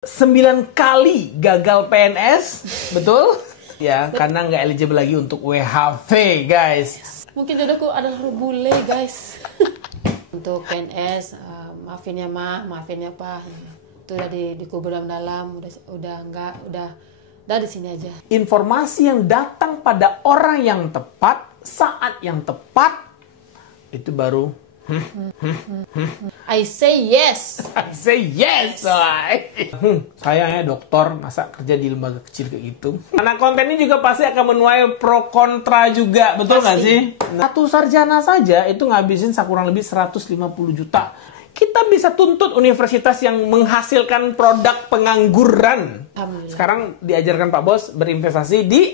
9 kali gagal PNS, betul? Ya, karena nggak eligible lagi untuk WHV, guys. Mungkin jodohku adalah bule, guys. Untuk PNS, maafin ya Ma, maafin ya Pa. Itu udah dikubur dalam, udah di sini aja. Informasi yang datang pada orang yang tepat, saat yang tepat, itu baru I say yes. I say yes. Sayangnya dokter masa kerja di lembaga kecil kayak gitu. Karena konten ini juga pasti akan menuai pro kontra juga, betul nggak sih? Satu sarjana saja itu ngabisin kurang lebih 150 juta. Kita bisa tuntut universitas yang menghasilkan produk pengangguran. Sekarang diajarkan Pak Bos berinvestasi di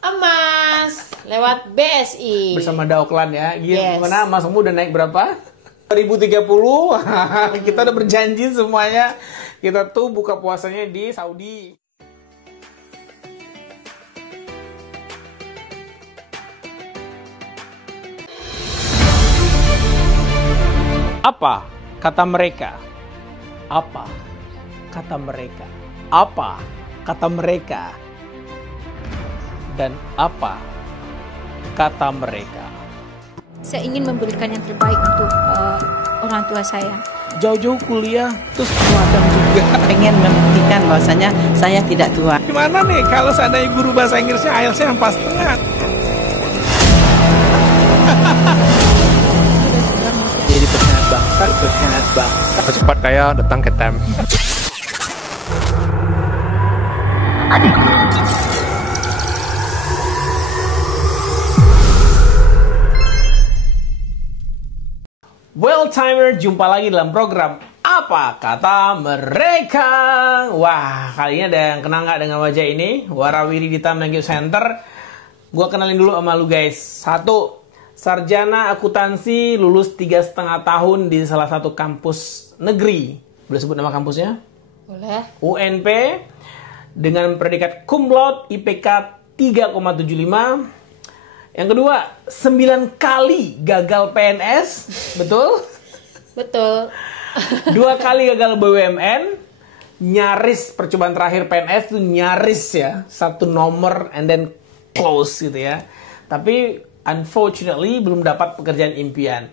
emas lewat BSI bersama Daoklan ya. Gimana Yes. Mas Kamu udah naik berapa? 2030. Kita udah berjanji semuanya. Kita tuh buka puasanya di Saudi. Apa kata mereka? Apa kata mereka? Apa kata mereka? Dan apa kata mereka? Saya ingin memberikan yang terbaik untuk orang tua saya. Jauh-jauh kuliah, terus peladang juga. Pengen membuktikan bahwasanya saya tidak tua. Gimana nih kalau seandainya guru bahasa Inggrisnya IELTS-nya 4,5? Jadi pengkhianat bangsa. Cepat kaya datang ke TEM. Well timer, jumpa lagi dalam program Apa Kata Mereka. Wah, kali ini ada yang kenal nggak dengan wajah ini? Warawiri Dita Menggyu Center. Gua kenalin dulu sama lu guys. 1. Sarjana akuntansi, lulus 3,5 tahun di salah satu kampus negeri. Boleh sebut nama kampusnya? Boleh. UNP. Dengan predikat cum laude, IPK 3,75. Yang kedua, 9 kali gagal PNS, betul? Betul. 2 kali gagal BUMN, nyaris percobaan terakhir PNS itu nyaris ya, 1 nomor and then close gitu ya. Tapi unfortunately belum dapat pekerjaan impian.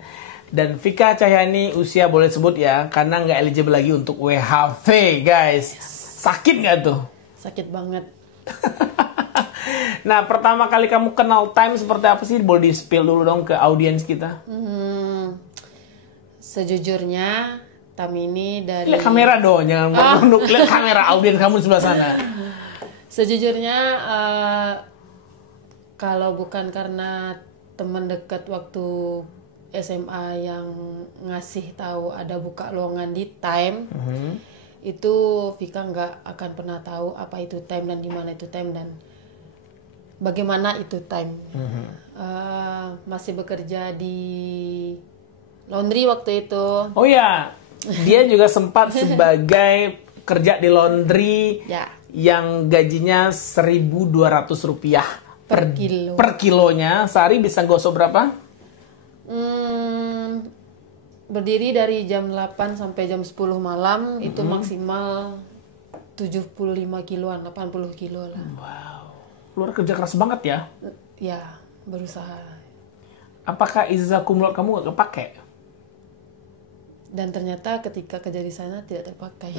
Dan Vika Cahyani usia boleh sebut ya, karena nggak eligible lagi untuk WHV, guys. Sakit nggak tuh? Sakit banget. Nah, pertama kali kamu kenal Time seperti apa sih? Boleh di-spill dulu dong ke audiens kita. Sejujurnya, Time ini dari... Lihat kamera dong, jangan menunduk. Lihat kamera audiens kamu di sebelah sana. Sejujurnya, kalau bukan karena teman dekat waktu SMA yang ngasih tahu ada buka lowongan di Time, itu Vika nggak akan pernah tahu apa itu Time dan di mana itu Time dan bagaimana itu Time. Masih bekerja di laundry waktu itu. Oh ya, dia juga sempat sebagai kerja di laundry Ya. yang gajinya Rp1.200 per kilonya. Sehari bisa gosok berapa? Berdiri dari jam 8 sampai jam 10 malam itu maksimal 75 kiloan, 80 kilo lah. Wow, luar kerja keras banget ya. Ya, berusaha. Apakah ijazah cum laude kamu gak kepake? Dan ternyata ketika kerja di sana tidak terpakai.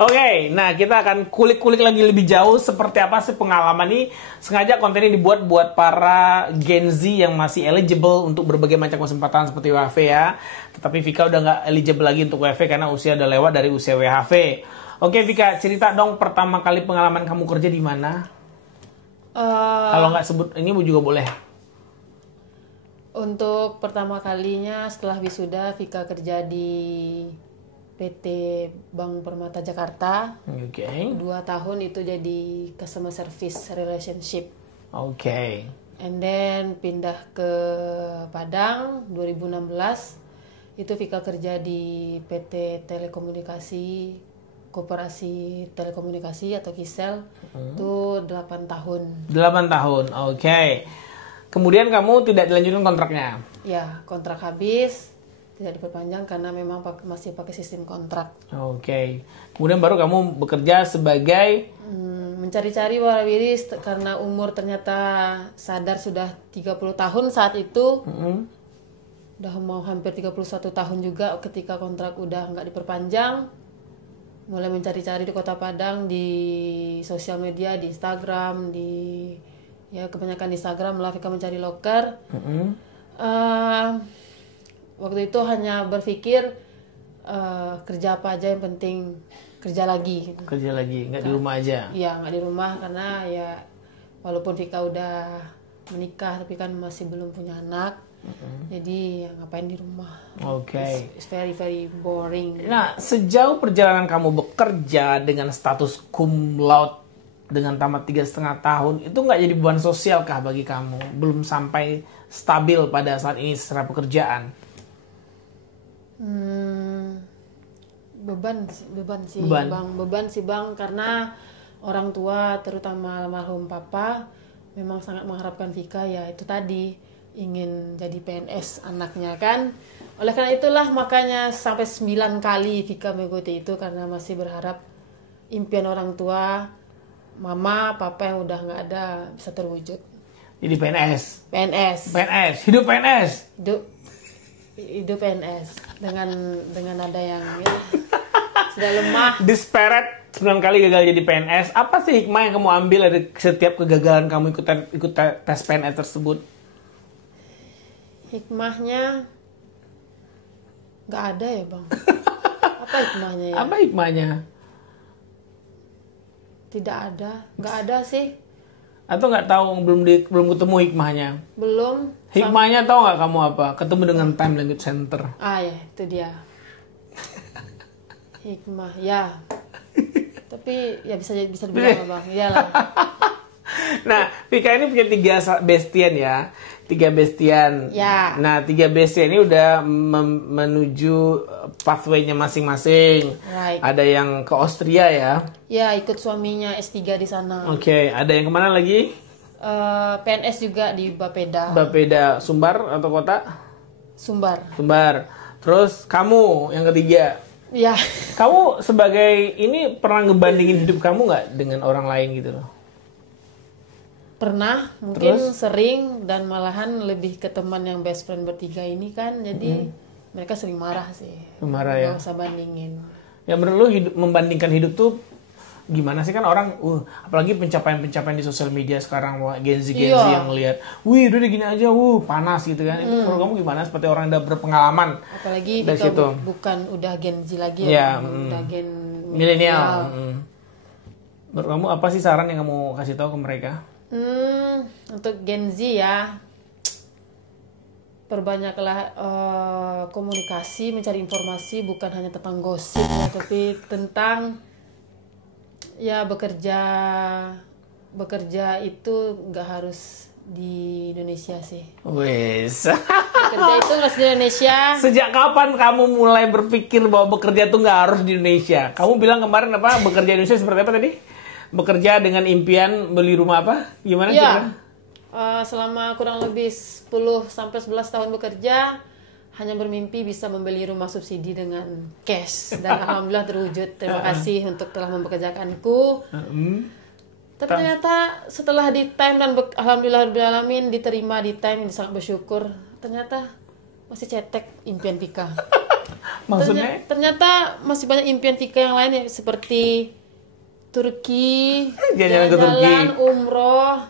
Oke, nah kita akan kulik-kulik lagi lebih jauh seperti apa sih pengalaman ini. Sengaja konten ini dibuat buat para Gen Z yang masih eligible untuk berbagai macam kesempatan seperti WHV ya. Tetapi Vika udah nggak eligible lagi untuk WHV karena usia udah lewat dari usia WHV. Oke Vika, cerita dong pertama kali pengalaman kamu kerja di mana? Kalau nggak sebut ini juga boleh. Untuk pertama kalinya setelah wisuda Vika kerja di PT Bank Permata Jakarta. Oke. 2 tahun itu jadi customer service relationship. Oke. And then pindah ke Padang 2016. Itu Vika kerja di PT Telekomunikasi Koperasi Telekomunikasi atau Kisel. Itu 8 tahun. 8 tahun. Oke. Kemudian kamu tidak dilanjutin kontraknya. Ya, kontrak habis. tidak diperpanjang karena memang masih pakai sistem kontrak. Oke. Kemudian baru kamu bekerja sebagai Mencari-cari warawiri karena umur ternyata sadar sudah 30 tahun saat itu. Udah mau hampir 31 tahun juga ketika kontrak udah nggak diperpanjang. Mulai mencari-cari di Kota Padang, di sosial media, di Instagram, ya kebanyakan di Instagram lah, Vika mencari loker. Waktu itu hanya berpikir kerja apa aja yang penting kerja lagi. Gitu. kerja lagi, nggak di rumah aja. Iya, nggak di rumah karena ya walaupun Vika udah menikah tapi kan masih belum punya anak. Jadi ya ngapain di rumah. Oke. It's very very boring. Nah, sejauh perjalanan kamu bekerja dengan status cum laude dengan tamat 3,5 tahun, itu nggak jadi beban sosial kah bagi kamu? Belum sampai stabil pada saat ini secara pekerjaan? Beban sih Beban. bang, beban sih bang karena orang tua terutama almarhum papa memang sangat mengharapkan Vika ya itu tadi ingin jadi PNS anaknya kan. Oleh karena itulah makanya sampai 9 kali Vika mengikuti itu karena masih berharap impian orang tua, mama, papa yang udah nggak ada bisa terwujud. Jadi PNS. Hidup PNS. Hidup PNS dengan ada yang ya, sudah lemah. Disparate 9 kali gagal jadi PNS. Apa sih hikmah yang kamu ambil dari setiap kegagalan kamu ikut tes PNS tersebut? Hikmahnya nggak ada ya bang. Apa hikmahnya ya? Apa hikmahnya? Tidak ada, nggak ada sih. Atau nggak tahu, belum ketemu hikmahnya? Belum. Hikmahnya tahu nggak kamu apa? Ketemu dengan Time Language Center. Ya itu dia. Hikmah ya. Tapi ya bisa dibilang bang. Iyalah. Nah, Vika ini punya 3 bestian ya. 3 bestian. Ya. Nah, 3 bestian ini udah menuju pathway-nya masing-masing. Right. Ada yang ke Austria ya. Ya ikut suaminya S3 di sana. Oke, ada yang kemana lagi? PNS juga di Bapeda. Bapeda, Sumbar atau kota? Sumbar. Sumbar. Terus kamu yang ketiga. Ya. Kamu sebagai ini pernah ngebandingin hidup kamu nggak dengan orang lain gitu loh? Pernah, mungkin sering dan malahan lebih ke teman yang best friend bertiga ini kan, jadi mereka sering marah sih. Marah ya. Gak usah bandingin. Ya menurut lu membandingkan hidup tuh gimana sih? Kan orang, apalagi pencapaian-pencapaian di sosial media sekarang, Gen Z yang lihat, wih udah gini aja, panas gitu kan. Itu menurut kamu gimana? Seperti orang yang udah berpengalaman. Apalagi dari kita situ. Bukan udah Gen Z lagi Ya, udah Gen milenial. Menurut kamu apa sih saran yang kamu kasih tahu ke mereka? Untuk Gen Z ya, perbanyaklah komunikasi, mencari informasi bukan hanya tentang gosip ya, tapi tentang ya bekerja itu nggak harus di Indonesia sih. Wes. Bekerja itu harus di Indonesia. Sejak kapan kamu mulai berpikir bahwa bekerja tuh nggak harus di Indonesia? Kamu bilang kemarin apa? Bekerja di Indonesia seperti apa tadi? Bekerja dengan impian beli rumah apa? Gimana Iya. kira-kira? Selama kurang lebih 10 sampai 11 tahun bekerja, hanya bermimpi bisa membeli rumah subsidi dengan cash dan alhamdulillah terwujud. Terima kasih untuk telah mempekerjakanku. Tapi ternyata setelah di Time dan alhamdulillah alamin diterima di Time, sangat bersyukur. Ternyata masih cetek impian Vika. Maksudnya? Ternyata masih banyak impian Vika yang lain ya, seperti Turki, Jalan-jalan umroh,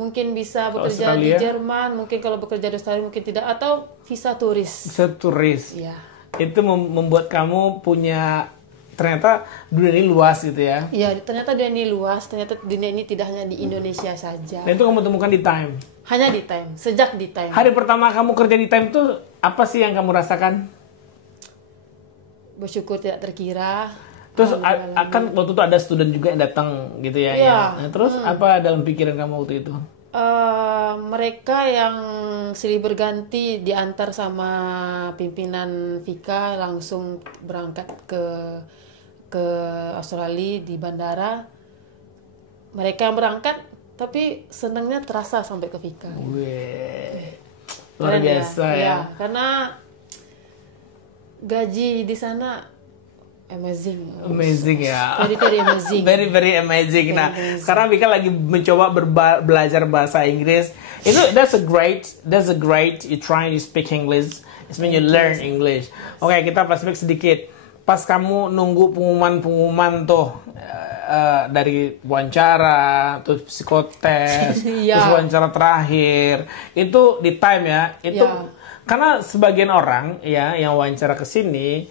mungkin bisa bekerja di Australia. Jerman, mungkin kalau bekerja di Australia mungkin tidak, atau visa turis. Bisa turis. Iya. Itu membuat kamu punya, ternyata dunia ini luas gitu ya. Iya, ternyata dunia ini luas, ternyata dunia ini tidak hanya di Indonesia saja. Dan itu kamu temukan di Time. Hanya di Time, sejak di Time. Hari pertama kamu kerja di Time tuh apa sih yang kamu rasakan? Bersyukur tidak terkira. Terus akan waktu itu ada student juga yang datang gitu ya. Iya. Nah, terus apa dalam pikiran kamu waktu itu? Mereka yang silih berganti diantar sama pimpinan Vika langsung berangkat ke Australia di bandara. Mereka yang berangkat, tapi senangnya terasa sampai ke Vika. Wih, luar Keren biasa ya. Karena gaji di sana amazing. Amazing ya. Very very amazing. Very amazing. Nah, amazing. sekarang Vika lagi mencoba belajar bahasa Inggris. That's a great you trying to speak English. It means you learn English. Oke, kita flashback sedikit. Pas kamu nunggu pengumuman tuh dari wawancara, terus psikotes, Iya. terus wawancara terakhir, itu di time ya. Itu Iya. karena sebagian orang ya yang wawancara ke sini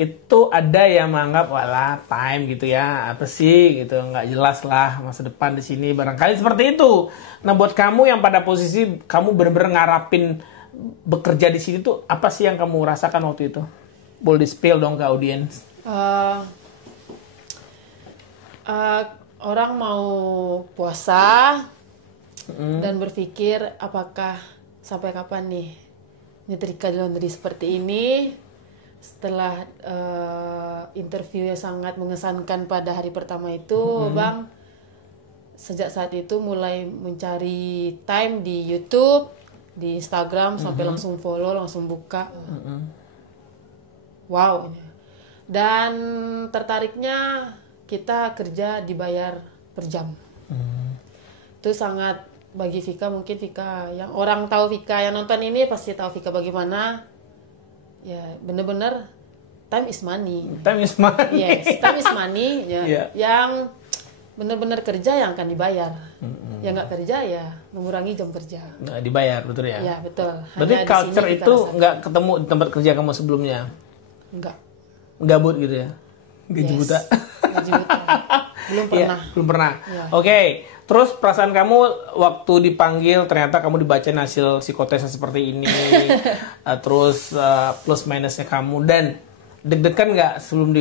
itu ada yang menganggap walah time gitu ya, apa sih gitu, nggak jelas lah masa depan di sini, barangkali seperti itu. Nah, buat kamu yang pada posisi kamu bener-bener ngarapin bekerja di sini tuh, apa sih yang kamu rasakan waktu itu? Boleh di-spill dong ke audiens. Orang mau puasa dan berpikir apakah sampai kapan nih nyetrika di laundry seperti ini. Setelah interview yang sangat mengesankan pada hari pertama itu, Bang, sejak saat itu mulai mencari time di YouTube, di Instagram, sampai langsung follow, langsung buka. Wow. Dan tertariknya kita kerja dibayar per jam. Itu sangat bagi Vika, mungkin Vika yang orang tahu Vika, yang nonton ini pasti tahu Vika bagaimana. Ya, bener-bener time is money. Time is money. Yes, time is money. Ya, Yeah. Yang bener-bener kerja yang akan dibayar. Yang nggak kerja ya mengurangi jam kerja. Nggak dibayar, betul ya? Ya, betul. Berarti Hanya di culture sini kita itu rasakan. nggak ketemu di tempat kerja kamu sebelumnya? Enggak. Gabut gitu ya? Gaji Yes. buta? Gaji buta. Belum Iya, pernah. belum pernah. Iya. Oke, terus perasaan kamu waktu dipanggil ternyata kamu dibacain hasil psikotesnya seperti ini, terus plus minusnya kamu, dan deg-degan nggak sebelum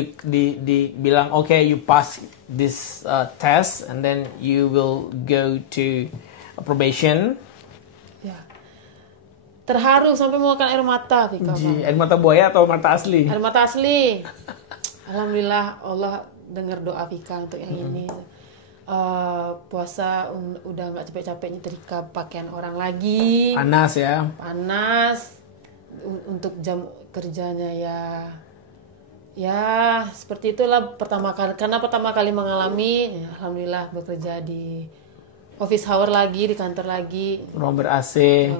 dibilang oke, you pass this test and then you will go to probation? Ya. Terharu sampai mengeluarkan air mata, Vika. Bang. Air mata buaya atau mata asli? Air mata asli. Alhamdulillah Allah dengar doa Vika untuk yang ini. Puasa udah nggak capek-capek nyetrika pakaian orang lagi. Panas ya? Panas. Untuk jam kerjanya ya seperti itulah pertama kali, karena pertama kali mengalami. Ya, alhamdulillah bekerja di office hour lagi, di kantor lagi, Ruang ber-AC.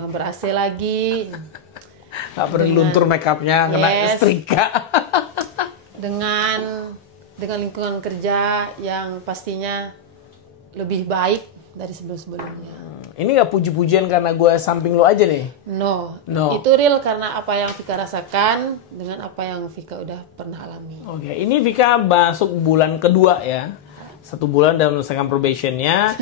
ber-AC lagi. Nggak perlu luntur makeupnya, kena Yes. setrika. dengan lingkungan kerja yang pastinya lebih baik dari sebelum-sebelumnya. Ini nggak puji-pujian karena gue samping lo aja nih? No, No. itu real karena apa yang Vika rasakan dengan apa yang Vika udah pernah alami. Oke, ini Vika masuk bulan kedua ya. 1 bulan dan menyelesaikan probationnya.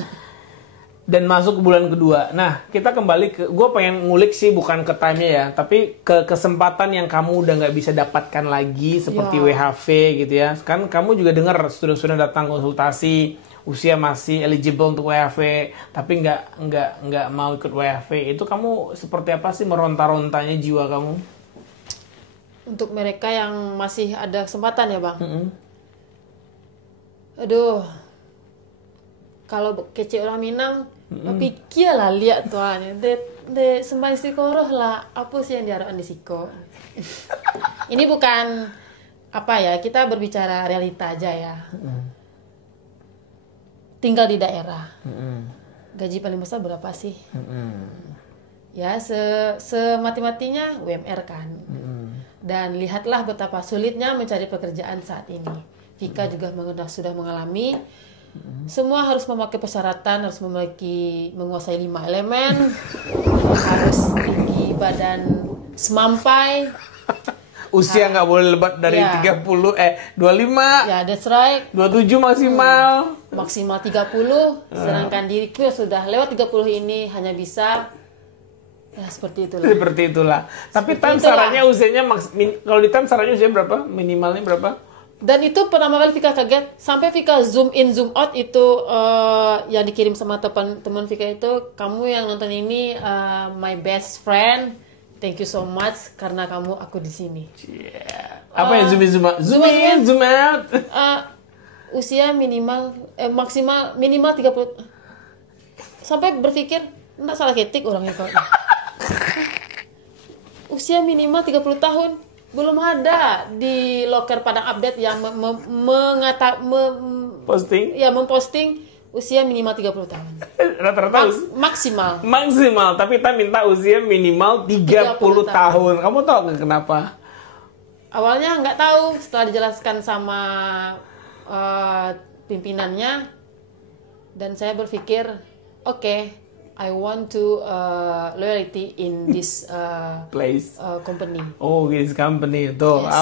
Dan masuk ke bulan kedua. Nah, kita kembali ke, gue pengen ngulik sih bukan ke time-nya ya, tapi ke kesempatan yang kamu udah nggak bisa dapatkan lagi seperti Ya. WHV gitu ya. Kan kamu juga dengar student-student datang konsultasi, usia masih eligible untuk WHV, tapi nggak mau ikut WHV. Itu kamu seperti apa sih meronta-rontanya jiwa kamu? Untuk mereka yang masih ada kesempatan ya Bang. Aduh, kalau kece orang Minang, tapi kia lah lihat tuan, de sembah istiqoroh lah, apa sih yang diharapkan di siko? Ini bukan apa ya, kita berbicara realita aja ya. Tinggal di daerah, gaji paling besar berapa sih? Ya semati-matinya UMR kan. Dan lihatlah betapa sulitnya mencari pekerjaan saat ini. Vika juga sudah mengalami. Semua harus memakai persyaratan, harus menguasai 5 elemen, harus tinggi badan semampai. Usia nggak boleh lebat dari Ya. 25, Ya, that's right. 27 maksimal. Maksimal 30, sedangkan diriku yang sudah lewat 30 ini hanya bisa ya seperti itulah. Seperti itulah. Tapi time itulah. sarannya usianya kalau di time sarannya usia berapa? Minimalnya berapa? Dan itu pertama kali Vika kaget, sampai Vika zoom in zoom out itu yang dikirim sama teman Vika itu, kamu yang nonton ini my best friend, thank you so much karena kamu aku di sini. Apa yang zoom in zoom out? Zoom in zoom out. Usia maksimal minimal 30, sampai berpikir enggak salah ketik orangnya kok. Usia minimal 30 tahun, Belum ada di Loker Padang Update yang memposting usia minimal 30 tahun. Rata-rata Maksimal. maksimal, tapi kita minta usia minimal 30 tahun. Kamu tahu nggak kenapa? Awalnya nggak tahu, setelah dijelaskan sama pimpinannya, dan saya berpikir, oke, I want to loyalty in this Place. company. Oh, this company tuh. Yes.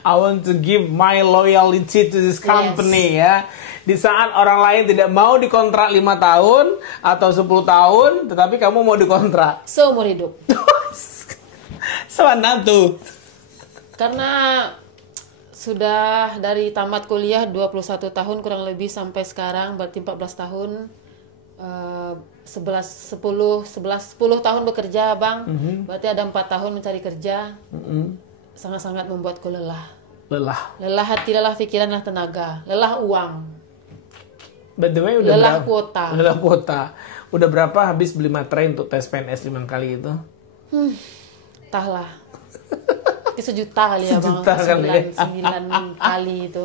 I want to give my loyalty to this company ya. Di saat orang lain tidak mau dikontrak 5 tahun atau 10 tahun, tetapi kamu mau dikontrak Seumur hidup. Semana tuh. Karena sudah dari tamat kuliah 21 tahun kurang lebih sampai sekarang, berarti 14 tahun. 10 tahun bekerja, Bang. Berarti ada 4 tahun mencari kerja. Sangat-sangat membuatku lelah. Lelah hati, lelah pikiran, lelah tenaga, lelah uang. By the way, udah Lelah berapa? kuota. Lelah kuota. Udah berapa habis beli materai untuk tes PNS 5 kali itu? Entahlah. Itu 1 juta kali ya, Bang. 1 juta kali ya. 9 kali itu.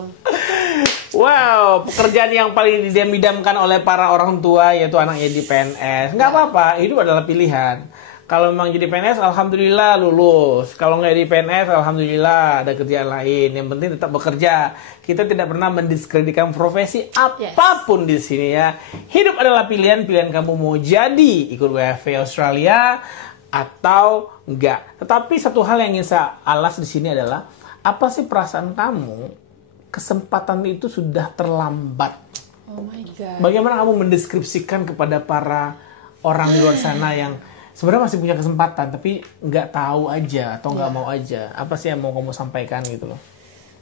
Wow, pekerjaan yang paling didam-idamkan oleh para orang tua yaitu anak jadi PNS. Nggak apa-apa, itu adalah pilihan. Kalau memang jadi PNS, alhamdulillah lulus. Kalau nggak jadi PNS, alhamdulillah ada kerjaan lain. Yang penting tetap bekerja. Kita tidak pernah mendiskreditkan profesi apapun di sini ya. Hidup adalah pilihan. Pilihan kamu mau jadi ikut WFH Australia atau enggak. Tetapi satu hal yang ingin saya alas di sini adalah, apa sih perasaan kamu? Kesempatan itu sudah terlambat. Oh my God. Bagaimana kamu mendeskripsikan kepada para orang di luar sana yang sebenarnya masih punya kesempatan tapi nggak tahu aja atau nggak mau aja? Apa sih yang mau kamu sampaikan gitu loh?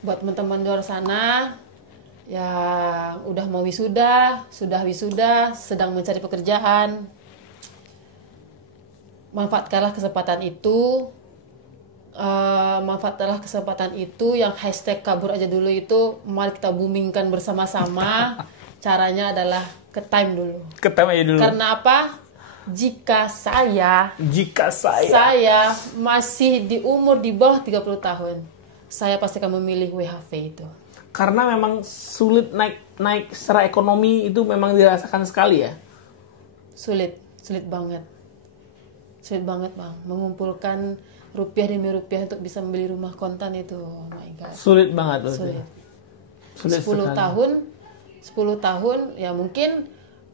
Buat teman-teman di luar sana yang udah mau wisuda, sudah wisuda, sedang mencari pekerjaan, manfaatkanlah kesempatan itu. Manfaatkanlah kesempatan itu. Yang hashtag kabur aja dulu itu, mari kita boomingkan bersama-sama. Caranya adalah ke time dulu. Ke time aja dulu. Karena apa? Jika saya masih di umur di bawah 30 tahun, saya pasti akan memilih WHV itu. Karena memang sulit naik secara ekonomi, itu memang dirasakan sekali ya. Sulit banget. Sulit banget, Bang. Mengumpulkan rupiah demi rupiah untuk bisa membeli rumah kontan itu, oh my God. Sulit banget loh. Sulit 10 tahun ya, mungkin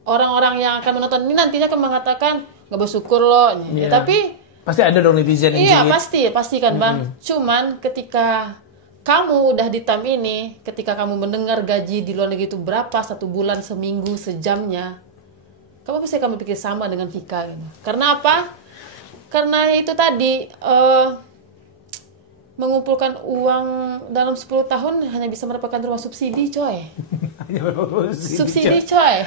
orang-orang yang akan menonton ini nantinya akan mengatakan nggak bersyukur loh. Ya, tapi pasti ada dong netizen yang pasti kan, Bang. Cuman ketika kamu udah di time ini, ketika kamu mendengar gaji di luar negeri itu berapa, 1 bulan, seminggu, sejamnya, kamu pasti akan berpikir sama dengan Vika gitu. Karena apa? Karena itu tadi, mengumpulkan uang dalam 10 tahun hanya bisa mendapatkan rumah subsidi, coy. Subsidi, coy.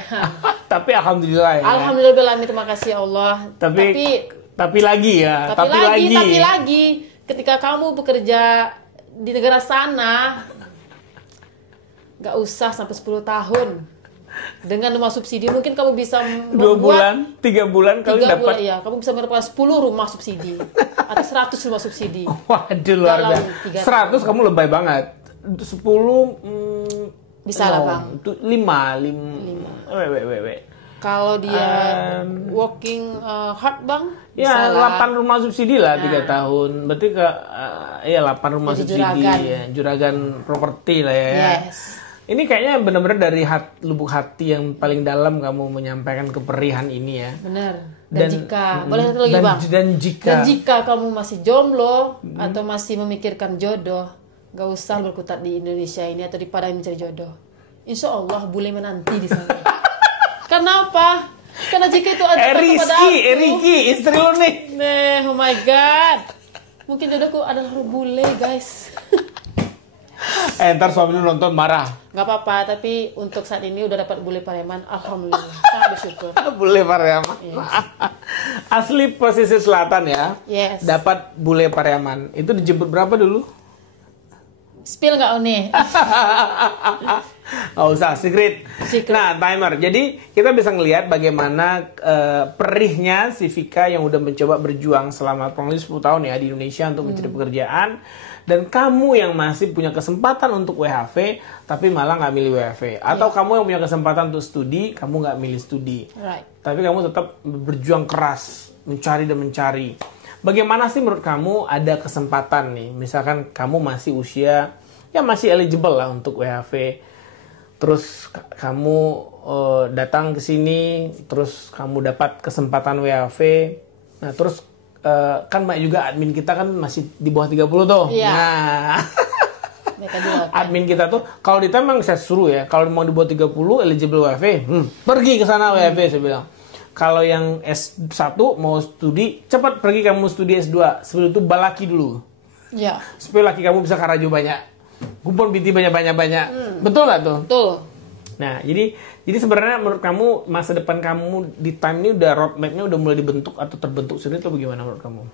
Tapi alhamdulillah ya. Alhamdulillah, terima kasih ya Allah. Tapi lagi ya. Tapi lagi, ketika kamu bekerja di negara sana, nggak usah sampai 10 tahun. Dengan rumah subsidi mungkin kamu bisa 2 bulan, 3 bulan kali dapat. Iya, kamu bisa mendapatkan 10 rumah subsidi atau 100 rumah subsidi. Waduh, luar biasa. 100 kamu lebay banget. 10 bisa lah, Bang. 5. Kalau dia working hard, Bang. Ya, 8 rumah subsidi lah 3 tahun. Berarti 8 rumah jadi subsidi ya. Juragan properti lah ya. Yes. Ini kayaknya benar-benar dari lubuk hati yang paling dalam kamu menyampaikan keperihan ini ya. Benar. Dan jika, boleh satu lagi, Bang. Dan jika kamu masih jomblo atau masih memikirkan jodoh, gak usah berkutat di Indonesia ini atau di Padang mencari jodoh. Insya Allah boleh menanti di sana. Kenapa? Karena jika itu ada kepada aku. Riki, istri lu nih. Oh my God. Mungkin jodohku adalah bule, guys. Ntar suami lu nonton marah. Gak apa-apa, tapi untuk saat ini udah dapat bule Pareman, alhamdulillah, sangat bersyukur. Bule Pariaman. Yes. Asli pesisir selatan ya. Yes. Dapat bule Pariaman. Itu dijemput berapa dulu? Spill nggak nih? Nggak usah, secret. Nah, timer. Jadi kita bisa ngelihat bagaimana perihnya si Vika yang udah mencoba berjuang selama kurang lebih 10 tahun ya di Indonesia untuk mencari pekerjaan. dan kamu yang masih punya kesempatan untuk WHV tapi malah nggak milih WHV, atau kamu yang punya kesempatan untuk studi kamu nggak milih studi, tapi kamu tetap berjuang keras mencari dan mencari. Bagaimana sih menurut kamu ada kesempatan nih, misalkan kamu masih usia ya masih eligible lah untuk WHV, terus kamu datang ke sini, terus kamu dapat kesempatan WHV, nah terus kan banyak juga admin kita kan masih di bawah 30 tuh. Nah, admin kita tuh kalau di time memang saya suruh ya, kalau mau di bawah 30 eligible WHV, pergi ke sana WHV saya bilang. Kalau yang S1 mau studi, cepat pergi kamu studi S2. Sebelum itu balaki dulu. Ya. Supaya laki kamu bisa karajo banyak. Kumpul binti banyak. Betul nggak tuh? Betul. Nah, jadi sebenarnya menurut kamu masa depan kamu di time ini udah roadmap-nya udah mulai dibentuk atau terbentuk sendiri atau bagaimana menurut kamu?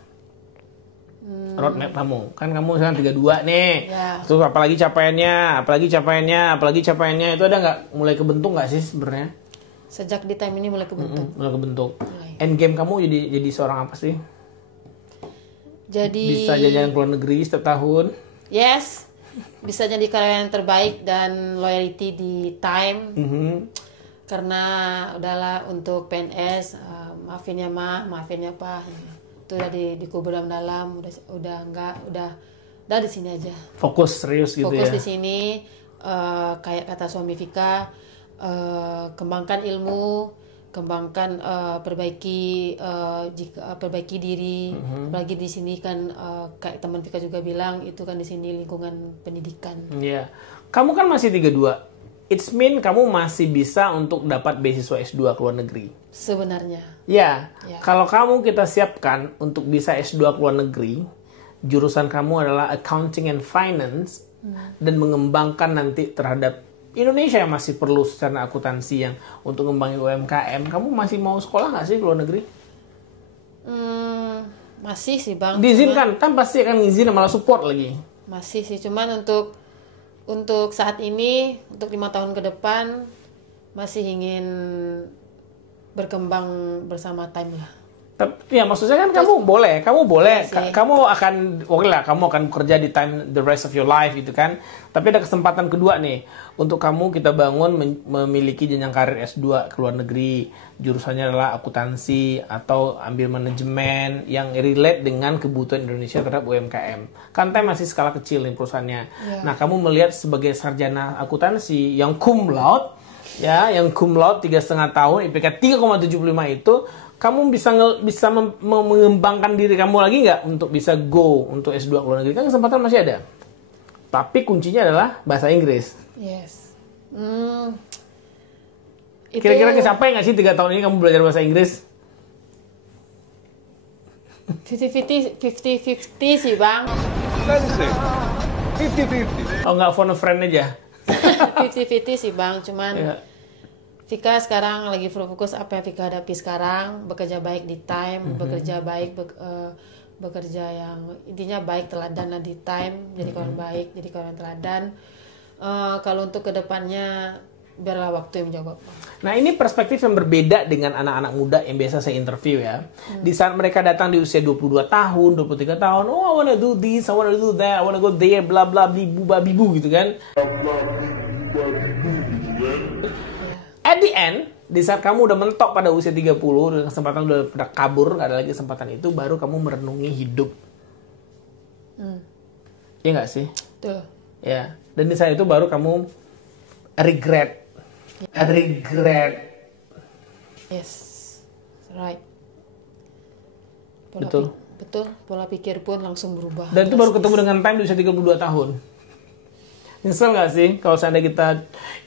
Roadmap kamu. Kan kamu sekarang 32 nih. Ya. Terus apalagi capaiannya itu ada nggak mulai kebentuk nggak sih sebenarnya? Sejak di time ini mulai kebentuk. Mulai kebentuk. End game kamu jadi seorang apa sih? Jadi bisa jalan ke luar negeri setiap tahun. Yes. Bisa jadi karyawan terbaik dan loyalty di time. Karena udahlah untuk PNS, maafin ya Ma, maafin ya Pa. Itu udah dikubur dalam, udah di sini aja. Fokus serius gitu ya. Fokus di sini, kayak kata suami Vika, kembangkan ilmu, perbaiki diri. Apalagi di sini kan kayak teman Vika juga bilang itu kan di sini lingkungan pendidikan. Iya. Kamu kan masih 32. It's mean kamu masih bisa untuk dapat beasiswa S2 ke luar negeri. Sebenarnya. Ya. Kalau kamu kita siapkan untuk bisa S2 ke luar negeri, jurusan kamu adalah accounting and finance dan mengembangkan nanti terhadap Indonesia yang masih perlu secara akuntansi yang untuk ngembangin UMKM. Kamu masih mau sekolah nggak sih ke luar negeri? Masih sih Bang. Diizinkan, kan pasti akan ngizin malah support lagi. Masih sih, cuman untuk saat ini, untuk 5 tahun ke depan masih ingin berkembang bersama time lah. Ya maksudnya kan kamu boleh, kamu akan bekerja di time the rest of your life gitu kan. Tapi ada kesempatan kedua nih untuk kamu kita bangun memiliki jenjang karir S2 ke luar negeri. Jurusannya adalah akuntansi atau ambil manajemen yang relate dengan kebutuhan Indonesia terhadap UMKM. Kan time masih skala kecil nih perusahaannya. Nah, kamu melihat sebagai sarjana akuntansi yang cum laude, ya, yang cum laude 3,5 tahun, IPK 3,75 itu, kamu bisa mengembangkan diri kamu lagi nggak untuk bisa go untuk S2 ke luar negeri? Kan kesempatan masih ada. Tapi kuncinya adalah bahasa Inggris. Yes. Kira-kira kecapai nggak sih 3 tahun ini kamu belajar bahasa Inggris? 50-50 sih Bang. 50-50. Oh nggak phone a friend aja? 50-50 sih Bang, cuman Vika sekarang lagi fokus apa yang Vika hadapi sekarang, bekerja baik di time, bekerja baik, bekerja yang intinya baik, teladan di time, jadi kawan baik, jadi kawan teladan. Kalau untuk kedepannya biarlah waktu yang menjawab. Nah ini perspektif yang berbeda dengan anak-anak muda yang biasa saya interview ya. Di saat mereka datang di usia 22 tahun, 23 tahun, oh I wanna do this, I wanna do that, I wanna go there, bla bla bibu babibu gitu kan. At the end, di saat kamu udah mentok pada usia 30, dan kesempatan udah kabur, gak ada lagi kesempatan itu, baru kamu merenungi hidup. Iya gak sih? Tuh. Ya. Dan di saat itu baru kamu regret. Regret. Yes. Right. Betul. Betul. Pola pikir pun langsung berubah. Dan itu baru ketemu dengan time di usia 32 tahun. Nyesel gak sih kalau seandainya kita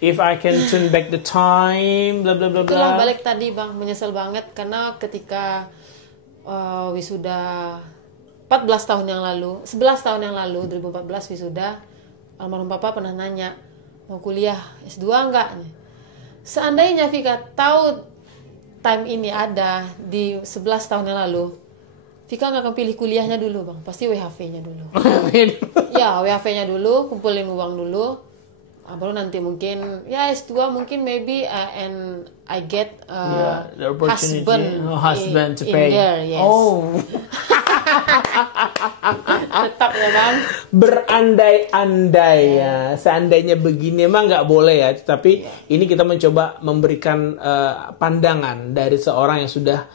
if I can turn back the time bla bla bla bla. Itulah balik tadi Bang, menyesal banget karena ketika wisuda 11 tahun yang lalu 2014 wisuda, almarhum Papa pernah nanya, mau kuliah S2 enggak? Seandainya Vika tahu time ini ada di 11 tahun yang lalu, Vika nggak akan pilih kuliahnya dulu Bang, pasti WHV-nya dulu. Ya, WHV-nya dulu, kumpulin uang dulu, baru nanti mungkin ya S2 mungkin maybe and I get the opportunity, husband to pay. there, yes. Oh. Tetap ya Bang. Berandai-andai ya. Seandainya begini emang nggak boleh ya. Tapi ini kita mencoba memberikan pandangan dari seorang yang sudah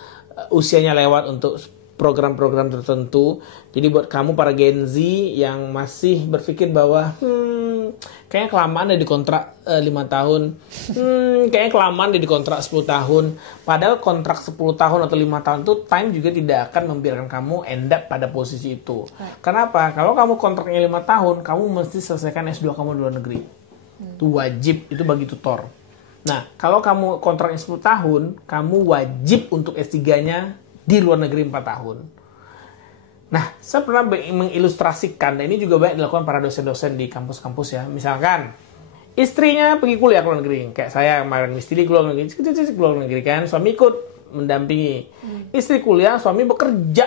usianya lewat untuk program-program tertentu. Jadi buat kamu para Gen Z yang masih berpikir bahwa kayaknya kelamaan deh di kontrak 5 tahun. Kayaknya kelamaan deh di kontrak 10 tahun. Padahal kontrak 10 tahun atau 5 tahun itu time juga tidak akan membiarkan kamu end up pada posisi itu. Kenapa? Kalau kamu kontraknya 5 tahun, kamu mesti selesaikan S2 kamu di luar negeri. Itu wajib, itu bagi tutor. Nah, kalau kamu kontraknya 10 tahun, kamu wajib untuk S3-nya di luar negeri 4 tahun. Nah, saya pernah mengilustrasikan, dan ini juga banyak dilakukan para dosen-dosen di kampus-kampus ya. Misalkan, istrinya pergi kuliah ke luar negeri. Kayak saya kemarin, istri keluar negeri, keluar negeri kan. Suami ikut mendampingi. Istri kuliah, suami bekerja.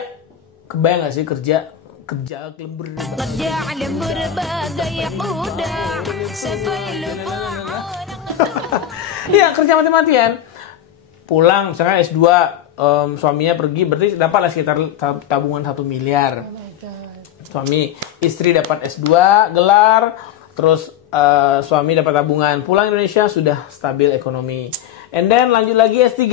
Kebayang gak sih kerja lembur. Iya, kerja mati-matian. Pulang, misalkan S2, suaminya pergi, berarti dapatlah sekitar tabungan 1 miliar. Oh my God. Suami, istri dapat S2, gelar, terus suami dapat tabungan. Pulang Indonesia sudah stabil ekonomi. And then lanjut lagi S3.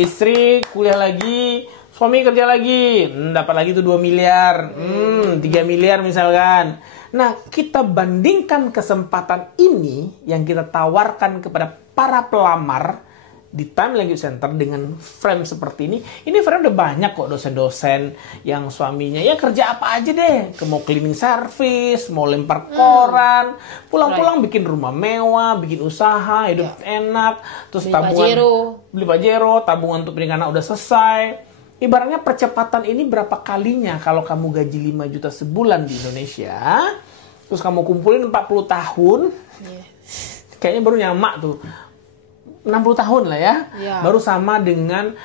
Istri kuliah lagi, suami kerja lagi, dapat lagi tuh 2 miliar, 3 miliar misalkan. Nah, kita bandingkan kesempatan ini yang kita tawarkan kepada para pelamar di Time Language Center dengan frame seperti ini. Ini frame udah banyak kok dosen-dosen yang suaminya ya kerja apa aja deh. Mau cleaning service, mau lempar koran, pulang-pulang bikin rumah mewah, bikin usaha, hidup enak, terus beli pajero, tabungan untuk pendidikan anak udah selesai. Ibaratnya percepatan ini berapa kalinya kalau kamu gaji 5 juta sebulan di Indonesia, terus kamu kumpulin 40 tahun, kayaknya baru nyamak tuh. 60 tahun lah ya. Baru sama dengan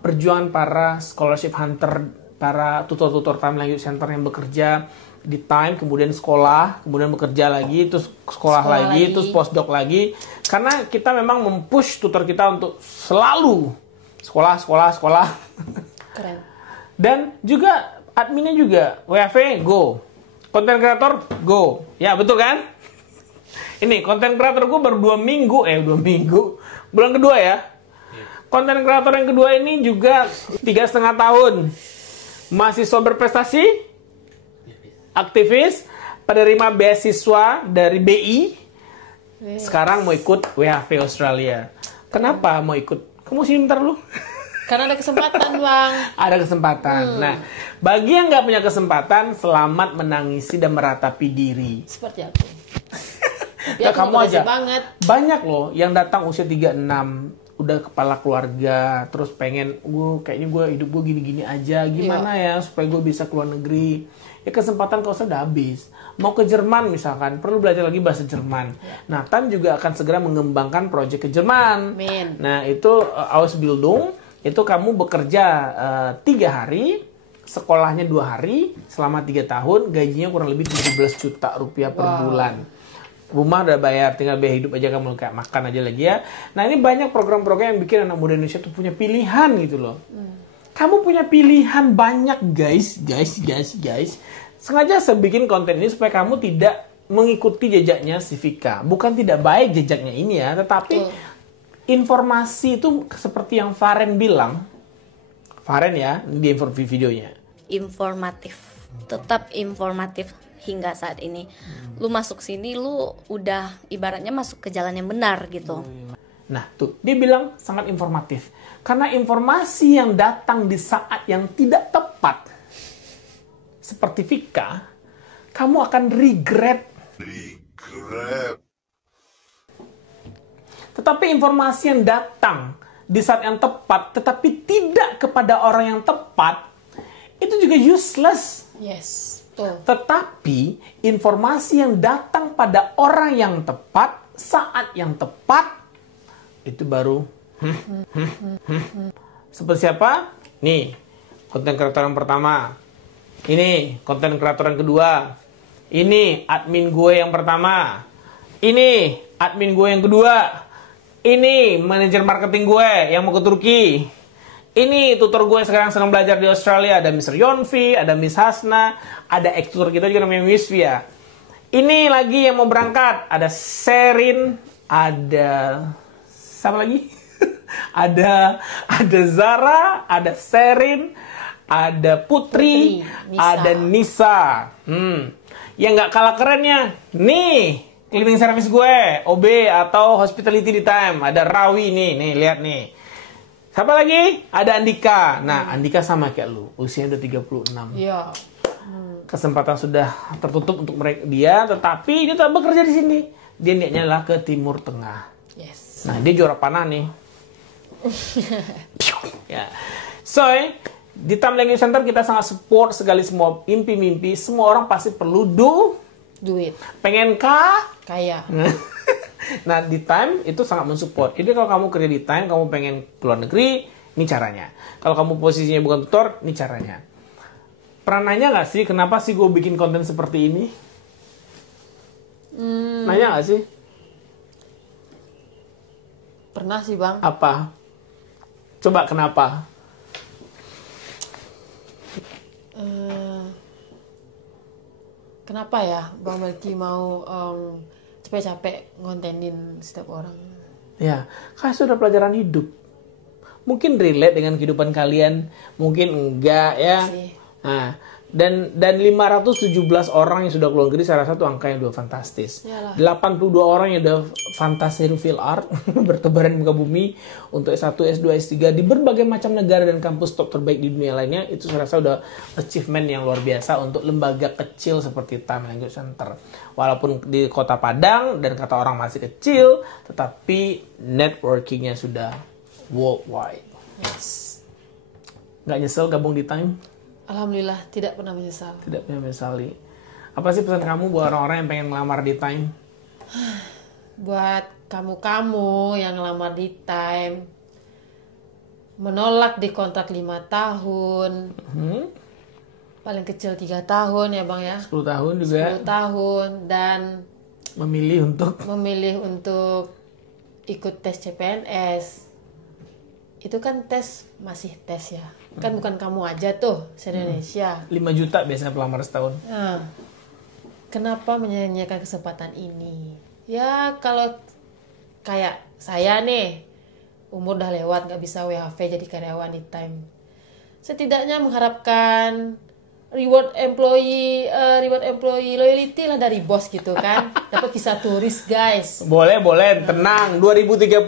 perjuangan para scholarship hunter, para tutor-tutor Time Language Center yang bekerja di Time, kemudian sekolah, kemudian bekerja lagi, terus sekolah lagi, terus postdoc lagi. Karena kita memang mempush tutor kita untuk selalu sekolah. Keren. Dan juga adminnya juga, WAV, go. Content creator, go. Ya, betul kan? Ini, konten kreator gue baru 2 minggu. Bulan kedua ya. Konten kreator yang kedua ini juga 3,5 tahun. Mahasiswa berprestasi, aktivis, penerima beasiswa dari BI. Sekarang mau ikut WHV Australia. Kenapa mau ikut? Kamu sini bentar lu. Karena ada kesempatan, Bang. Ada kesempatan. Nah, bagi yang nggak punya kesempatan, selamat menangisi dan meratapi diri. Seperti aku. Ya, kamu aja. Banget. Banyak loh yang datang usia 36, udah kepala keluarga, terus pengen, kayaknya hidup gue gini-gini aja. Gimana ya supaya gue bisa keluar negeri? Ya kesempatan kalau sudah habis. Mau ke Jerman misalkan, perlu belajar lagi bahasa Jerman. Nah, Tan juga akan segera mengembangkan proyek ke Jerman. Nah, itu Ausbildung, itu kamu bekerja 3 hari, sekolahnya 2 hari, selama 3 tahun, gajinya kurang lebih 17 juta rupiah per bulan. Rumah udah bayar, tinggal biaya hidup aja, kamu kayak makan aja lagi ya. Nah, ini banyak program-program yang bikin anak muda Indonesia tuh punya pilihan gitu loh. Kamu punya pilihan banyak guys. Sengaja saya bikin konten ini supaya kamu tidak mengikuti jejaknya si Vika. Bukan tidak baik jejaknya ini ya, tetapi informasi itu seperti yang Faren bilang. Faren ya, di videonya. Informatif. Tetap informatif. Hingga saat ini, lu masuk sini, lu udah ibaratnya masuk ke jalan yang benar gitu. Nah tuh, dia bilang sangat informatif. Karena informasi yang datang di saat yang tidak tepat, seperti Vika, kamu akan regret. Tetapi informasi yang datang di saat yang tepat, tetapi tidak kepada orang yang tepat, itu juga useless. Yes. Tetapi informasi yang datang pada orang yang tepat, saat yang tepat, itu baru seperti siapa? Nih, konten kreator yang pertama. Ini, konten kreator yang kedua. Ini, admin gue yang pertama. Ini, admin gue yang kedua. Ini, manajer marketing gue yang mau ke Turki. Ini tutor gue sekarang sedang belajar di Australia. Ada Mr. Yonvi, ada Miss Hasna, ada ex-tutor kita juga namanya Miss Via. Ini lagi yang mau berangkat. Ada Serin, ada... Siapa lagi? ada Zara, ada Serin, ada Putri, Nisa. ada Nisa. Yang nggak kalah kerennya, nih cleaning service gue, OB atau hospitality di time. Ada Rawi nih lihat nih. Siapa lagi? Ada Andika. Nah, Andika sama kayak lu, usianya udah 36. Iya. Kesempatan sudah tertutup untuk mereka dia, tetapi dia tetap bekerja di sini. Dia niatnya adalah ke Timur Tengah. Yes. Nah, dia juara panah nih. Ya. So, di Time Language Center kita sangat support sekali semua mimpi-mimpi. Semua orang pasti perlu Duit. pengen kah? Kaya. Nah, di Time itu sangat mensupport. Jadi kalau kamu kerja di Time, kamu pengen keluar negeri, ini caranya. Kalau kamu posisinya bukan tutor, ini caranya. Pernah nanya nggak sih, kenapa sih gue bikin konten seperti ini? Nanya nggak sih? Pernah sih, Bang. Apa? Coba kenapa? Kenapa ya Bang Melki mau capek-capek ngontenin setiap orang? Ya, kan sudah pelajaran hidup. Mungkin relate dengan kehidupan kalian, mungkin enggak ya. Sih. Nah, dan 517 orang yang sudah keluar negeri, saya rasa itu angka yang udah fantastis. Yalah. 82 orang yang udah fantastis field art bertebaran di muka bumi untuk S1, S2, S3 di berbagai macam negara dan kampus top terbaik di dunia lainnya. Itu saya rasa udah achievement yang luar biasa untuk lembaga kecil seperti Time Language Center. Walaupun di Kota Padang dan kata orang masih kecil, tetapi networkingnya sudah worldwide. Yes. Nggak nyesel gabung di Time? Alhamdulillah tidak pernah menyesal. Tidak punya menyesali. Apa sih pesan kamu buat orang-orang yang pengen melamar di Time? Buat kamu-kamu yang ngelamar di Time, menolak di kontrak 5 tahun, paling kecil 3 tahun ya Bang ya, 10 tahun juga 10 tahun, dan memilih untuk ikut tes CPNS. Itu kan masih tes ya, kan bukan kamu aja tuh se-Indonesia. 5 juta biasanya pelamar setahun. Nah, kenapa menyanyiakan kesempatan ini? Ya kalau kayak saya nih, umur udah lewat, nggak bisa WHV jadi karyawan di Time. Setidaknya mengharapkan reward employee loyalty lah dari bos gitu kan. Dapat visa turis guys. Boleh, tenang. 2030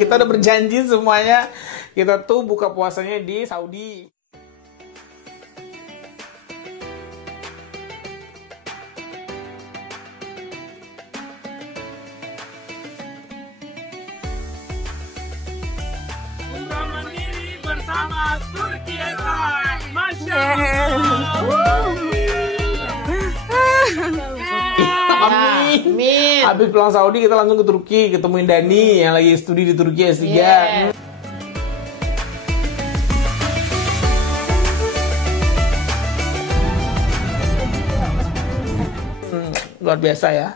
kita udah berjanji semuanya. Kita tuh buka puasanya di Saudi. Mandiri bersama Turki Airlines. Masya Amin. Habis pulang Saudi kita langsung ke Turki, ketemuin Dani yang lagi studi di Turki S3. Yeah. Luar biasa ya.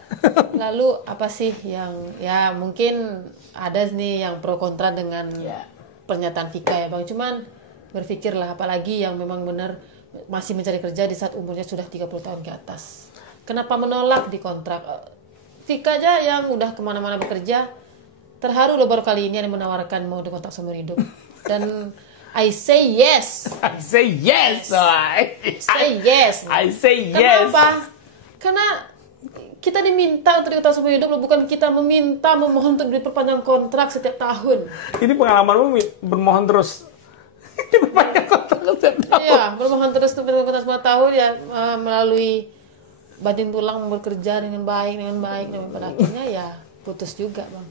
Lalu apa sih yang ya mungkin ada nih yang pro kontra dengan pernyataan Vika ya Bang. Cuman berpikirlah, apalagi yang memang benar masih mencari kerja di saat umurnya sudah 30 tahun ke atas. Kenapa menolak di kontrak? Vika aja yang udah kemana-mana bekerja, terharu loh baru kali ini ada menawarkan mau dikontrak seumur hidup. Dan I say yes. I say yes. Say yes. I say yes. Kenapa? Karena kita diminta untuk dikontrak seumur hidup, bukan kita memohon untuk diperpanjang kontrak setiap tahun. Ini pengalamanmu bermohon terus. Diperpanjang kontrak setiap tahun. Iya, bermohon terus untuk kontrak 5 tahun ya, melalui batin tulang bekerja dengan baik, dan pada akhirnya ya putus juga Bang.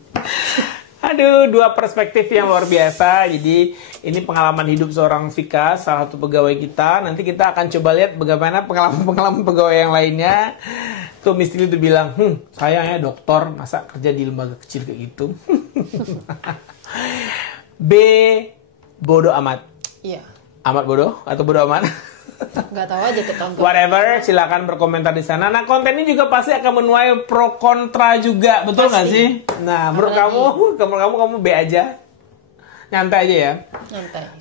Aduh, dua perspektif yang luar biasa. Jadi ini pengalaman hidup seorang Vika, salah satu pegawai kita. Nanti kita akan coba lihat bagaimana pengalaman pegawai yang lainnya. Tuh Miss Lili tuh bilang, sayangnya dokter, masa kerja di lembaga kecil kayak gitu. B, bodoh amat. Iya. Amat bodoh atau bodoh amat? Nggak tahu aja tuh tonton. Whatever, silakan berkomentar di sana. Nah, konten ini juga pasti akan menuai pro kontra juga, betul nggak sih? Nah, menurut kamu B aja. nyantai aja ya. Nyantai.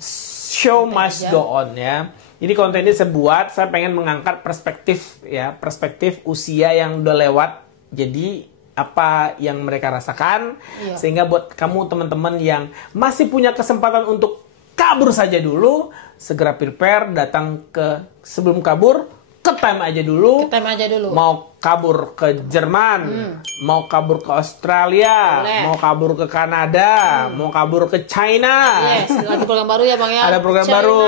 Show must go on ya. Jadi konten ini saya buat, saya pengen mengangkat perspektif ya, perspektif usia yang udah lewat. Jadi apa yang mereka rasakan, sehingga buat kamu teman-teman yang masih punya kesempatan untuk kabur saja dulu, segera prepare, datang ke sebelum kabur, ke time aja dulu. Ke time aja dulu. Mau kabur ke Jerman, mau kabur ke Australia, boleh. mau kabur ke Kanada, mau kabur ke China. Yes, lagi program baru ya Bang ya. Ada program China. baru.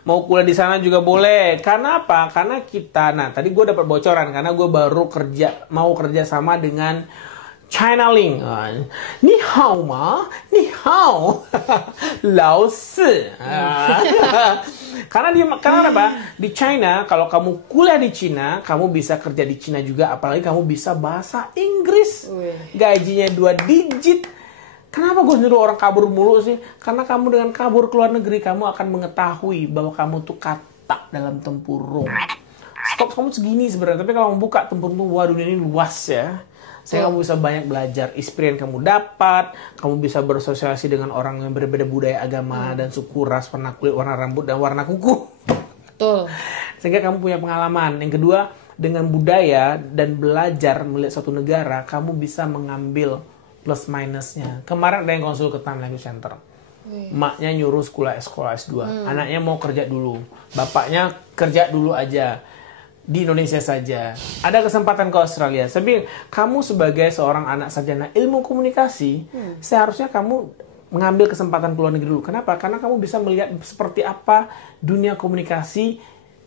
Mau kuliah di sana juga boleh. Karena apa? Karena kita, nah tadi gue dapat bocoran karena gue baru mau kerja sama dengan China Link. Ni hao ma, ni hao. Lao si. Karena apa? Di China, kalau kamu kuliah di China, kamu bisa kerja di China juga, apalagi kamu bisa bahasa Inggris. Gajinya 2 digit. Kenapa gue nyuruh orang kabur mulu sih? Karena kamu dengan kabur ke luar negeri, kamu akan mengetahui bahwa kamu tuh katak dalam tempurung. Stok kamu segini sebenarnya, tapi kalau kamu buka tempurung, wah dunia ini luas ya. Saya kamu bisa banyak belajar, experience kamu dapat, kamu bisa bersosialisasi dengan orang yang berbeda budaya, agama, dan suku, ras, warna kulit, warna rambut, dan warna kuku. Betul. Sehingga kamu punya pengalaman. Yang kedua, dengan budaya dan belajar melihat suatu negara, kamu bisa mengambil plus minusnya. Kemarin ada yang konsul ke Time Language Center. Maknya nyuruh sekolah S2. Anaknya mau kerja dulu. Bapaknya kerja dulu aja. Di Indonesia saja. Ada kesempatan ke Australia. Tapi kamu sebagai seorang anak sarjana ilmu komunikasi, seharusnya kamu mengambil kesempatan ke luar negeri dulu. Kenapa? Karena kamu bisa melihat seperti apa dunia komunikasi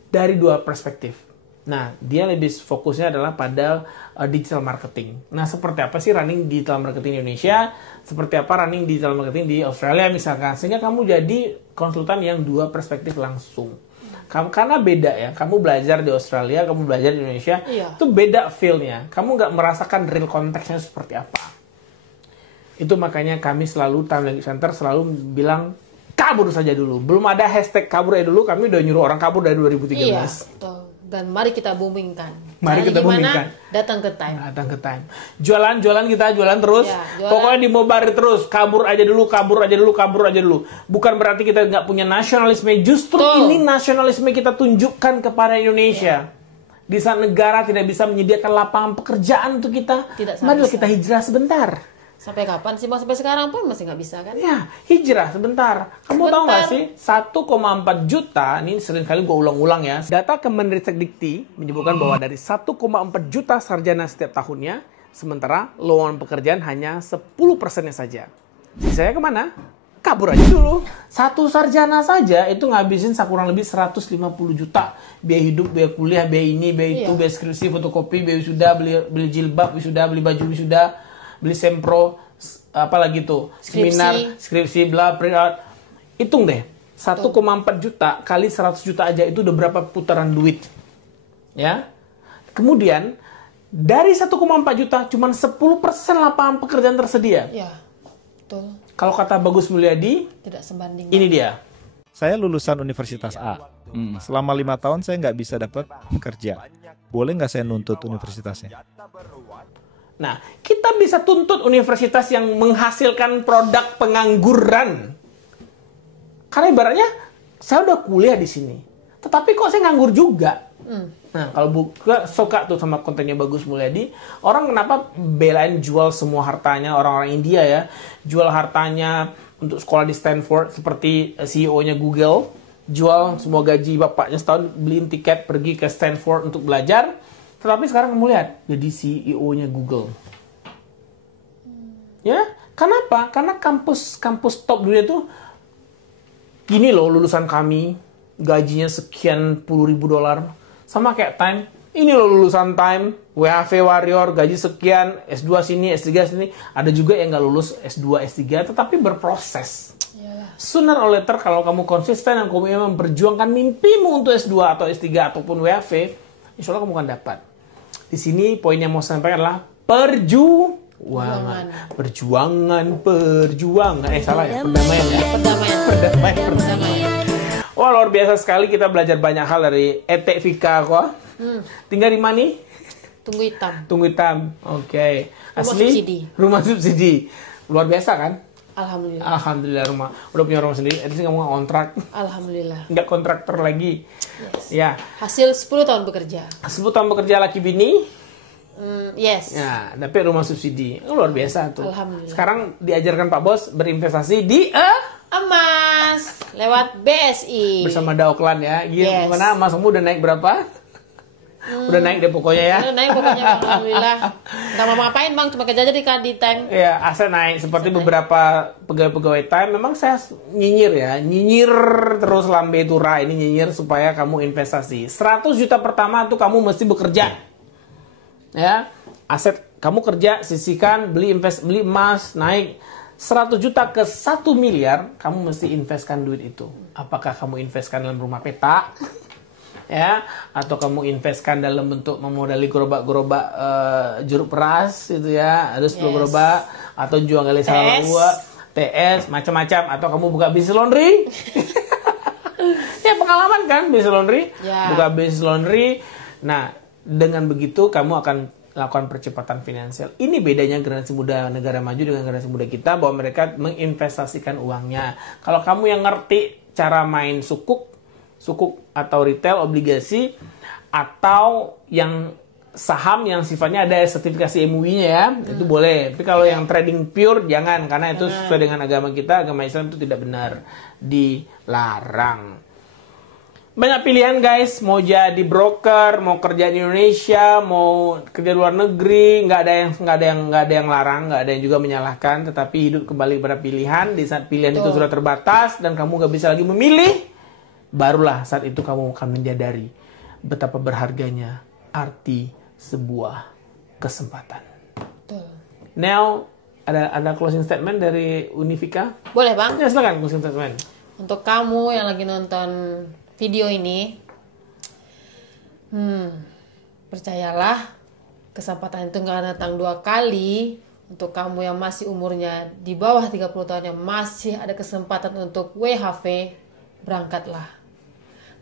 dari 2 perspektif. Nah, dia lebih fokusnya adalah pada digital marketing. Nah, seperti apa sih running digital marketing di Indonesia? Seperti apa running digital marketing di Australia misalkan? Sehingga kamu jadi konsultan yang 2 perspektif langsung. Karena beda ya, kamu belajar di Australia, kamu belajar di Indonesia, itu beda feel-nya. Kamu nggak merasakan real konteksnya seperti apa. Itu makanya kami selalu, Time Language Center selalu bilang, kabur saja dulu. Belum ada hashtag kabur aja dulu, kami udah nyuruh orang kabur dari 2013. Iya, betul. Dan mari kita boomingkan. Mari kita boomingkan. Datang ke Time. Datang ke Time. Jualan kita jualan terus. Ya, jualan. Pokoknya dimobari terus. Kabur aja dulu, kabur aja dulu, kabur aja dulu. Bukan berarti kita nggak punya nasionalisme. Justru ini nasionalisme kita tunjukkan kepada Indonesia. Di saat negara tidak bisa menyediakan lapangan pekerjaan untuk kita, marilah kita hijrah sebentar. Sampai kapan sih? Sampai sekarang pun masih nggak bisa kan? Ya, hijrah sebentar. Kamu tahu nggak sih, 1,4 juta, ini sering kali gue ulang-ulang ya. Data Kemendikbud menyebutkan bahwa dari 1,4 juta sarjana setiap tahunnya, sementara lowongan pekerjaan hanya 10%-nya saja. Sisanya kemana? Kabur aja dulu. Satu sarjana saja itu ngabisin kurang lebih 150 juta. Biaya hidup, biaya kuliah, biaya ini, biaya itu, biaya skripsi, fotokopi, biaya wisuda, beli jilbab, wisuda, beli baju wisuda, beli sempro, apalagi tuh, seminar, skripsi, bla, print. Hitung deh, 1,4 juta kali 100 juta aja itu udah berapa putaran duit. Ya. Kemudian, dari 1,4 juta, cuma 10% lapangan pekerjaan tersedia. Ya, betul. Kalau kata Bagus Mulyadi, tidak sebanding. ini dia. Saya lulusan Universitas A. Selama 5 tahun saya nggak bisa dapat kerja. Boleh nggak saya nuntut universitasnya? Nah, kita bisa tuntut universitas yang menghasilkan produk pengangguran. Karena ibaratnya, saya udah kuliah di sini. Tetapi kok saya nganggur juga? Nah, kalau buka suka tuh sama kontennya Bagus Mulyadi, orang kenapa belain jual semua hartanya, orang-orang India ya, jual hartanya untuk sekolah di Stanford, seperti CEO-nya Google, jual semua gaji bapaknya setahun, beliin tiket pergi ke Stanford untuk belajar. Tetapi sekarang kamu lihat, jadi CEO-nya Google. Ya, kenapa? Karena kampus top dunia tuh, gini loh lulusan kami, gajinya sekian $10,000. Sama kayak Time, ini loh lulusan Time, WHV Warrior, gaji sekian, S2 sini, S3 sini. Ada juga yang nggak lulus S2, S3, tetapi berproses. Sooner or later, kalau kamu konsisten dan kamu memperjuangkan mimpimu untuk S2 atau S3 ataupun WHV, insya Allah kamu akan dapat. Di sini poin yang mau saya sampaikan adalah perjuangan. Salah ya? Perdamaian ya? Perdamaian. Wah, luar biasa sekali, kita belajar banyak hal dari Etek Vika kok. Tinggal di mana? Tunggu hitam. Oke. Rumah subsidi. Rumah subsidi. Luar biasa kan? Alhamdulillah. Alhamdulillah rumah. Udah punya rumah sendiri. Itu sih kamu kontrak. Alhamdulillah. Nggak kontraktor lagi. Yes. Ya. Hasil 10 tahun bekerja. 10 tahun bekerja laki bini. Yes. Ya, tapi rumah subsidi. Luar biasa tuh. Alhamdulillah. Sekarang diajarkan Pak Bos berinvestasi di Emas lewat BSI. bersama Daoklan ya. Yes. Gimana emas kamu udah naik berapa? Udah naik deh pokoknya ya. Udah naik pokoknya, alhamdulillah. Gak mau ngapain bang, cuma kerja aja di time. Ya, aset naik seperti beberapa pegawai-pegawai time. Memang saya nyinyir terus lambe tura ini nyinyir supaya kamu investasi. 100 juta pertama tuh kamu mesti bekerja. Ya, aset kamu kerja, sisihkan, beli emas, naik 100 juta ke 1 miliar, kamu mesti investkan duit itu. Apakah kamu investkan dalam rumah petak? Ya, atau kamu investkan dalam bentuk memodali gerobak-gerobak jeruk peras gitu ya, ada 10 gerobak, atau jual gali salah TS, macam-macam, atau kamu buka bisnis laundry. Ya, pengalaman kan bisnis laundry, buka bisnis laundry. Nah, dengan begitu kamu akan lakukan percepatan finansial. Ini bedanya generasi muda negara maju dengan generasi muda kita, bahwa mereka menginvestasikan uangnya. Kalau kamu yang ngerti cara main sukuk atau retail obligasi, atau yang saham yang sifatnya ada sertifikasi MUI-nya ya, itu boleh. Tapi kalau yang trading pure jangan, karena itu sesuai dengan agama kita, agama Islam itu tidak benar, dilarang. Banyak pilihan guys, mau jadi broker, mau kerja di Indonesia, mau kerja luar negeri, nggak ada yang larang, nggak ada yang juga menyalahkan, tetapi hidup kembali pada pilihan. Di saat pilihan itu sudah terbatas dan kamu nggak bisa lagi memilih, barulah saat itu kamu akan menyadari betapa berharganya arti sebuah kesempatan. Betul. Now, ada closing statement dari Unifika? Boleh bang? Ya silakan closing statement. Untuk kamu yang lagi nonton video ini, percayalah, kesempatan itu nggak datang 2 kali. Untuk kamu yang masih umurnya di bawah 30 tahun yang masih ada kesempatan untuk WHV, berangkatlah.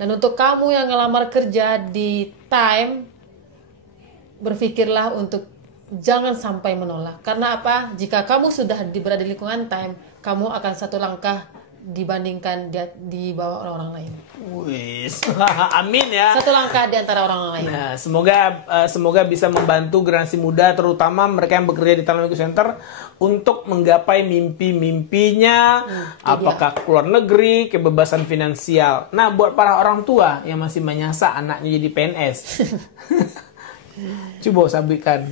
Dan untuk kamu yang ngelamar kerja di time, berpikirlah untuk jangan sampai menolak. Karena apa? Jika kamu sudah berada di lingkungan time, kamu akan 1 langkah dibandingkan di bawah orang-orang lain. Wis, amin ya. 1 langkah di antara orang lain. Nah, semoga bisa membantu generasi muda, terutama mereka yang bekerja di Talent Center, untuk menggapai mimpi-mimpinya, apakah keluar negeri, kebebasan finansial. Nah, buat para orang tua yang masih menyasar anaknya jadi PNS, coba sampaikan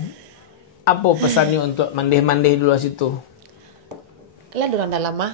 apa pesannya untuk mandeh-mandeh dulu situ. Lah durang dalam mah.